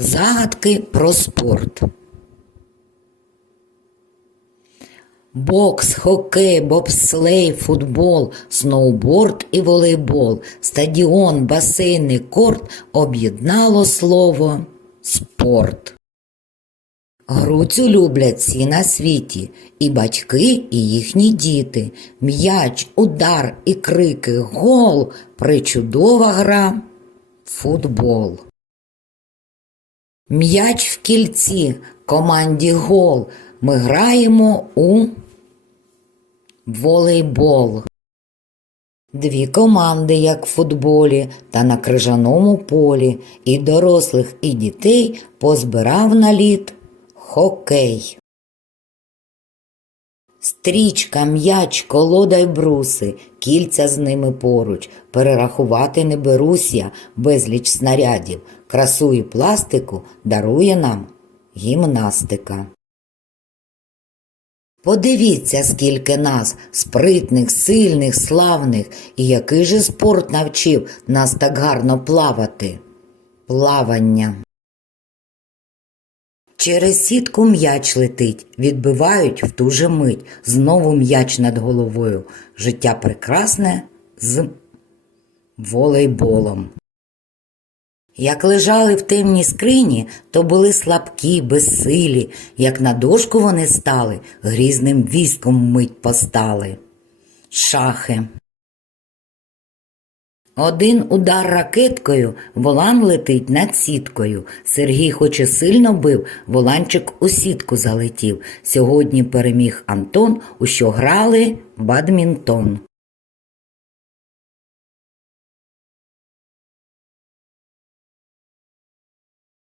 Загадки про спорт. Бокс, хокей, бобслей, футбол, сноуборд і волейбол, стадіон, басейний корт об'єднало слово спорт. Гру цю люблять всі на світі, і батьки, і їхні діти. М'яч, удар і крики, гол, причудова гра футбол. М'яч в кільці, команді гол. Ми граємо у волейбол. Дві команди, як в футболі, та на крижаному полі, і дорослих, і дітей позбирав на лід хокей. Стрічка, м'яч, колода й бруси, кільця з ними поруч, перерахувати не беруся, безліч снарядів, красу і пластику дарує нам гімнастика. Подивіться, скільки нас, спритних, сильних, славних, і який же спорт навчив нас так гарно плавати. Плавання. Через сітку м'яч летить, відбивають в ту же мить. Знову м'яч над головою. Життя прекрасне з волейболом. Як лежали в темній скрині, то були слабкі, безсилі, як на дошку вони стали, грізним військом мить постали. Шахи. Один удар ракеткою, волан летить над сіткою. Сергій хоч і сильно бив, воланчик у сітку залетів. Сьогодні переміг Антон, у що грали бадмінтон.